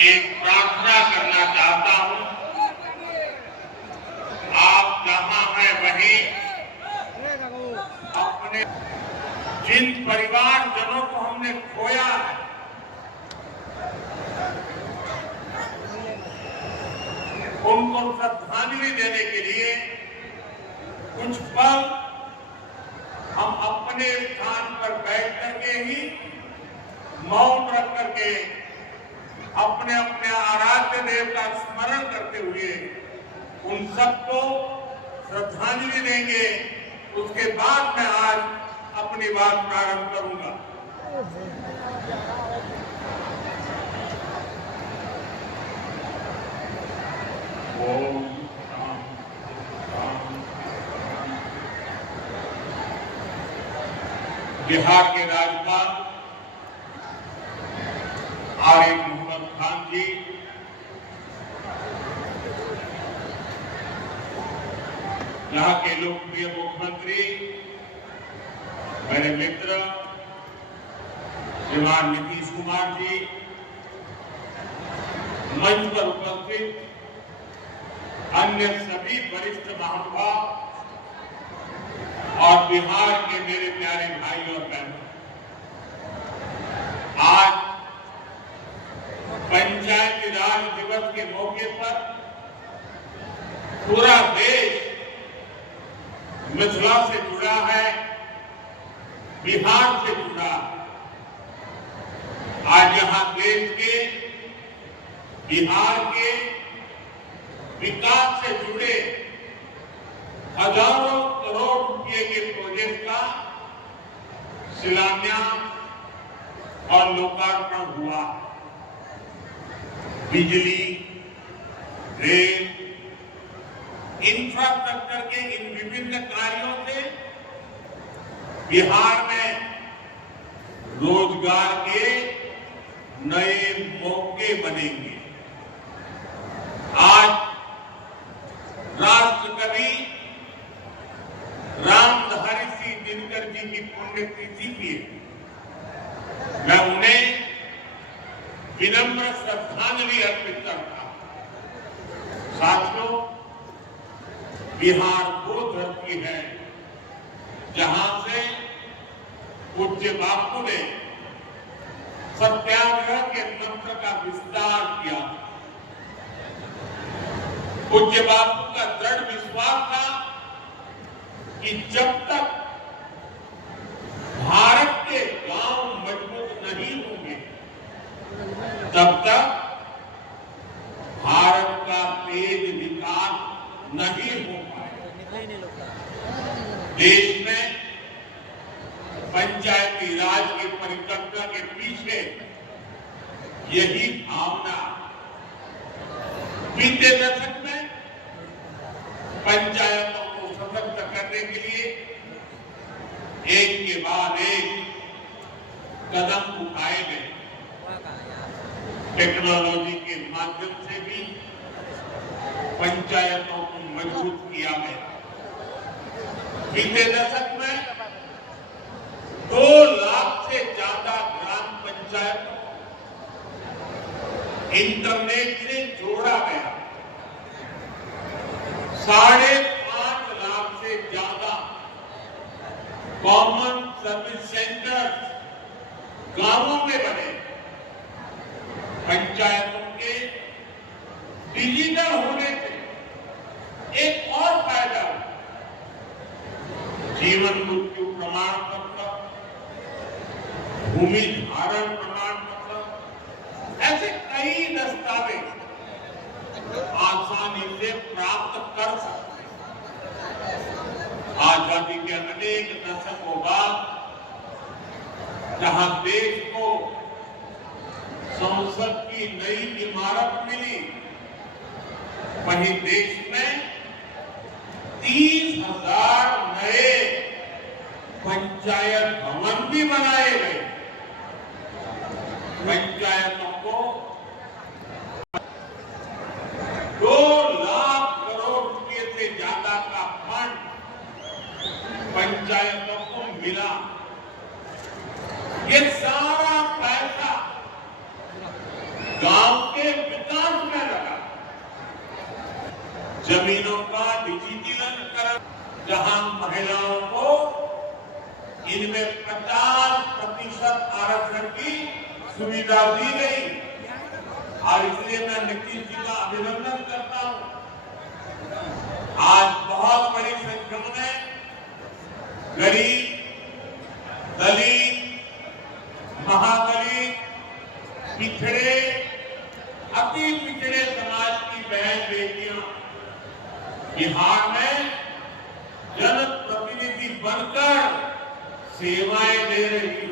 एक प्रार्थना करना चाहता हूं। आप जहां हैं वहीं अपने जिन परिवारजनों को हमने खोया है, उनको श्रद्धांजलि देने के लिए कुछ पल हम अपने स्थान पर बैठ करके ही मौन रख करके अपने अपने आराध्य देव का स्मरण करते हुए उन सबको श्रद्धांजलि देंगे। उसके बाद मैं आज अपनी बात प्रारंभ करूंगा। बिहार के राज्यपाल आरिफ मोहम्मद खान जी, यहाँ के लोकप्रिय मुख्यमंत्री मेरे मित्र श्रीमान नीतीश कुमार जी, मंच पर उपस्थित अन्य सभी वरिष्ठ महानुभाव और बिहार के मेरे प्यारे भाई और बहनों, आज पंचायती राज दिवस के मौके पर पूरा देश मिथिला से जुड़ा है, बिहार से जुड़ा है। आज यहां देश के, बिहार के विकास से जुड़े हजारों करोड़ रुपए के प्रोजेक्ट का शिलान्यास और लोकार्पण हुआ। बिजली, रेल, इंफ्रास्ट्रक्चर के इन विभिन्न कार्यों से बिहार में रोजगार के नए मौके बनेंगे। आज राष्ट्रकवि रामधारी सिंह दिनकर जी की पुण्यतिथि भी है। मैं उन्हें विनम्र श्रद्धांजलि अर्पित करता हूं। साथियों, बिहार वो धरती है जहां से पूज्य बापू ने सत्याग्रह के मंत्र का विस्तार किया। पूज्य बापू का दृढ़ विश्वास था कि जब तक भारत के गांव मजबूत नहीं होंगे, तब तक भारत का तेज विकास नहीं हो पाएगा। देश में पंचायती राज की परिकल्पना के पीछे यही भावना। बीते दशक में पंचायतों को सशक्त करने के लिए एक के बाद एक कदम उठाए गए। टेक्नोलॉजी के माध्यम से भी पंचायतों को मजबूत किया गया। बीते दशक में 2 लाख से ज्यादा ग्राम पंचायतों इंटरनेट से जोड़ा गया। 5.5 लाख से ज्यादा कॉमन सर्विस सेंटर गांवों में बने। पंचायतों के डिजिटल होने से एक और फायदा, जीवन मृत्यु प्रमाण पत्र, भूमि धारण प्रमाण पत्र, ऐसे कई दस्तावेज आसानी से प्राप्त कर सकते हैं। आजादी के अनेक दशकों बाद जहां देश को संसद की नई इमारत मिली, वहीं देश में 30,000 नए पंचायत भवन भी बनाए गए। पंचायतों को 2 लाख करोड़ रुपए से ज्यादा का फंड पंचायतों को मिला। ये सारा पैसा गांव के जमीनों का डिजिटलीकरण, जहां महिलाओं को इनमें 50% आरक्षण की सुविधा दी गई। और इसलिए मैं नीतीश जी का अभिनंदन करता हूं। आज बहुत बड़ी संख्या में गरीब, दलित, महादलित, पिछड़े, अति पिछड़े समाज की बहन बेटियां बिहार में जनप्रतिनिधि बनकर सेवाएं दे रही,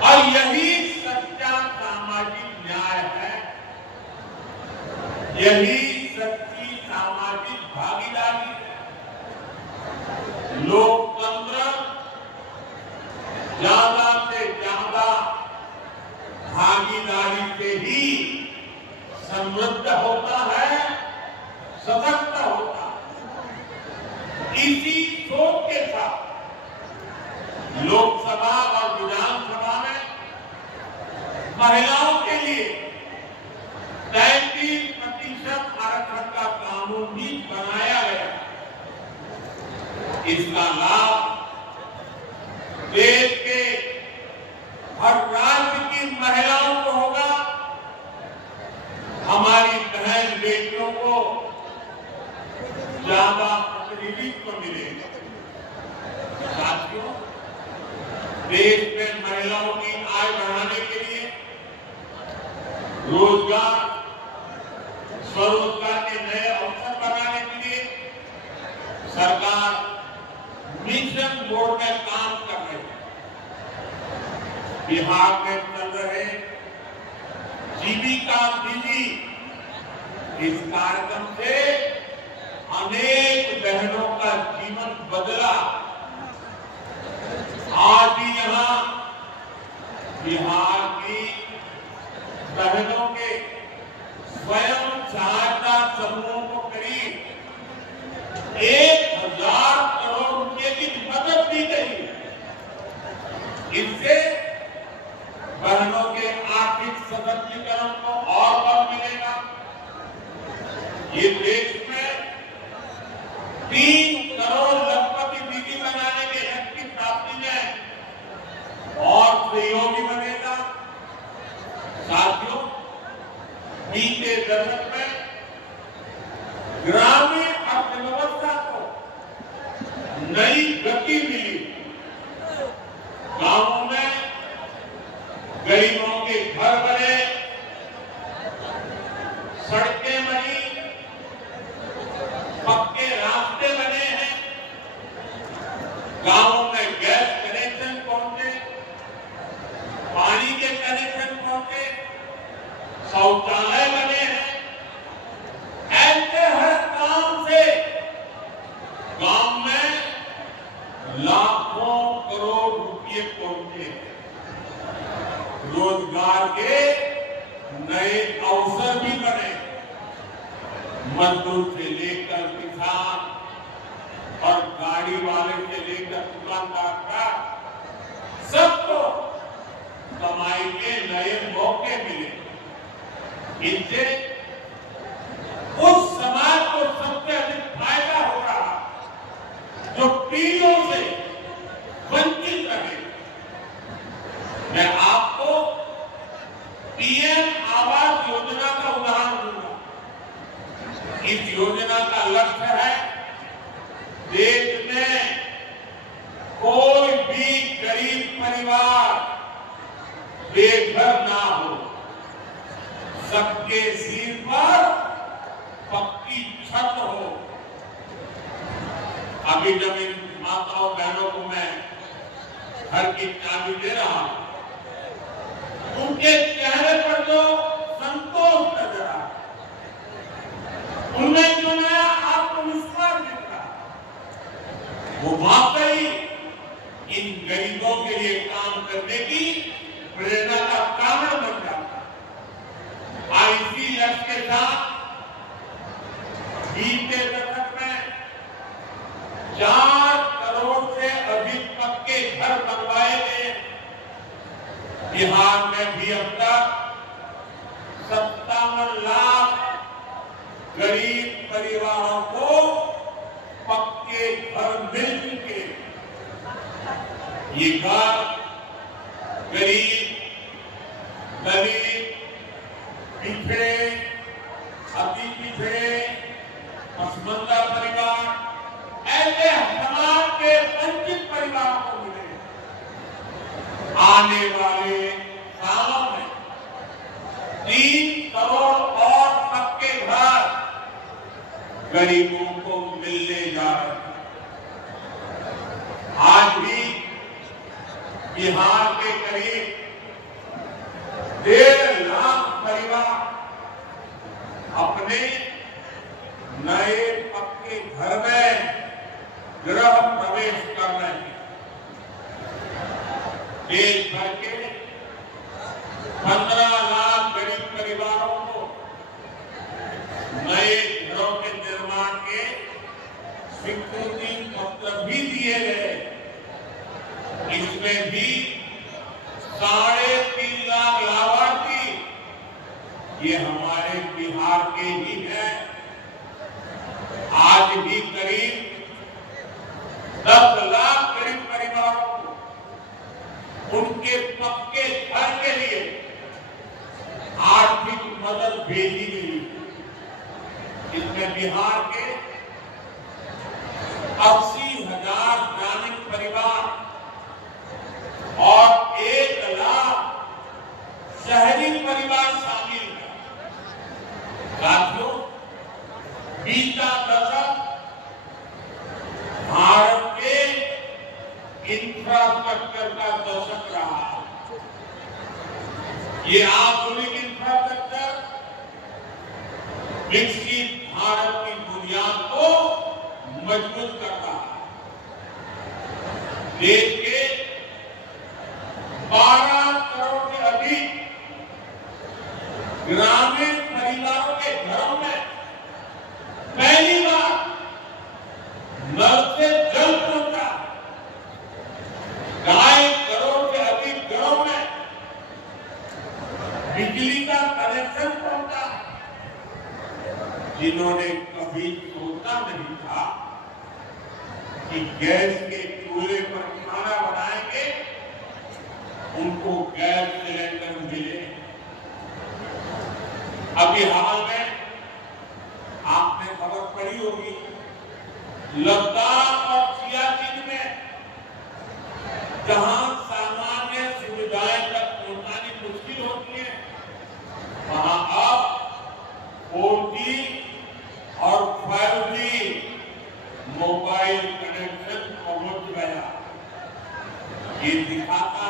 और यही सच्चा सामाजिक न्याय है, यही सच्ची सामाजिक भागीदारी है। लोकतंत्र ज्यादा से ज्यादा भागीदारी से ही समृद्ध होता है, सशक्त होता है। इसी सोच के साथ लोकसभा और विधानसभा में महिलाओं के लिए 33% आरक्षण का कानून भी बनाया गया। इसका लाभ देश के हर राज्य की महिलाओं को होगा, हमारी बहन बेटियों को ज्यादा प्रतिनिधित्व मिलेगा। साथियों, देश में महिलाओं की आय बढ़ाने के लिए रोजगार, स्वरोजगार के नए अवसर बनाने के लिए सरकार मिशन मोड में काम कर रही है। बिहार में चल रहे जीविका दीदी इस कार्यक्रम से अनेक बहनों का जीवन बदला। आज भी यहाँ बिहार की बहनों के स्वयं सहायता समूहों को करीब 1000 करोड़ रुपए की मदद दी गई। इससे बहनों के आर्थिक सशक्तिकरण को और बल मिलेगा। ये देश में 3 करोड़ लखपति दीदी बनाने के लक्ष्य की प्राप्ति में और सहयोगी बनेगा। साथियों, बीते दशक में ग्रामीण अर्थव्यवस्था को नई गति मिली। गांवों में गरीबों के घर बने, सड़कें बनी, पक्के रास्ते बने हैं, गांवों में गैस कनेक्शन पहुंचे, पानी के कनेक्शन पहुंचे, शौचालय बने हैं। ऐसे हर काम से गांव में लाखों करोड़ रुपए पहुंचे। रोजगार के नए अवसर भी बने। मजदूर से लेकर किसान और गाड़ी वाले से लेकर दुकानदार का सबको कमाई के नए मौके मिले। इनसे उस समाज को सबसे अधिक फायदा हो रहा जो पीढ़ियों से वंचित रहे। मैं आपको पीएम आवास योजना का उदाहरण दूंगा। इस योजना का लक्ष्य है देश में कोई भी गरीब परिवार बेघर ना हो, सबके सिर पर पक्की छत हो। अभी जब इन माताओं बहनों को मैं घर की चाबी दे रहा हूं, उनके चेहरे पर जो संतोष नजर आ, उनमें जो नया आत्मविश्वास दिख रहा, वो वाकई इन गरीबों के लिए काम करने की प्रेरणा का कारण बन जाता है। और इसी लक्ष्य के साथ बीते दशक में 4 करोड़ से अधिक पक्के घर बनवाए गए। बिहार में भी अब तक 57 लाख गरीब परिवारों को पक्के घर मिल चुके। ये घर गरीब, दलित, पिछड़े, अति पिछड़े, पसमानदा परिवार, ऐसे समाज के वंचित परिवारों को मिले। आने वाले सालों में 3 करोड़ और पक्के घर गरीबों को मिलने जा रहे हैं। आज भी बिहार के करीब 1.5 लाख परिवार अपने नए पक्के घर में गृह प्रवेश कर रहे हैं। देश भर के 15 लाख गरीब परिवारों को नए घरों के निर्माण के स्वीकृति पत्र भी दिए गए। इसमें भी 3.5 लाख लाभार्थी ये हमारे बिहार के ही हैं। आज भी करीब 10 लाख गरीब परिवारों को उनके पक्के घर के लिए आर्थिक मदद भेजी गई। इसमें बिहार के 80,000 ग्रामीण परिवार और 1 लाख शहरी परिवार शामिल है। साथियों, बीता दशक भारत के इंफ्रास्ट्रक्चर का दशक रहा। ये आधुनिक इंफ्रास्ट्रक्चर विकसित भारत की बुनियाद को मजबूत करता है। देश के 12 करोड़ से अधिक ग्रामीण परिवारों के घरों में पहली बार नल से जल पहुंचा। 2.5 करोड़ से अधिक घरों में बिजली का कनेक्शन पहुंचा। जिन्होंने कभी सोचा नहीं था कि गैस के चूल्हे पर खाना बनाएंगे, उनको गैस सिलेंडर मिले। अभी हाल में आपने खबर पढ़ी होगी, लद्दाख और सियाचिन में जहां सामान्य सुविधाएं तक पहुंचानी मुश्किल होती है, वहां अब 4G और 5G मोबाइल कनेक्शन पहुंच गया। ये दिखाता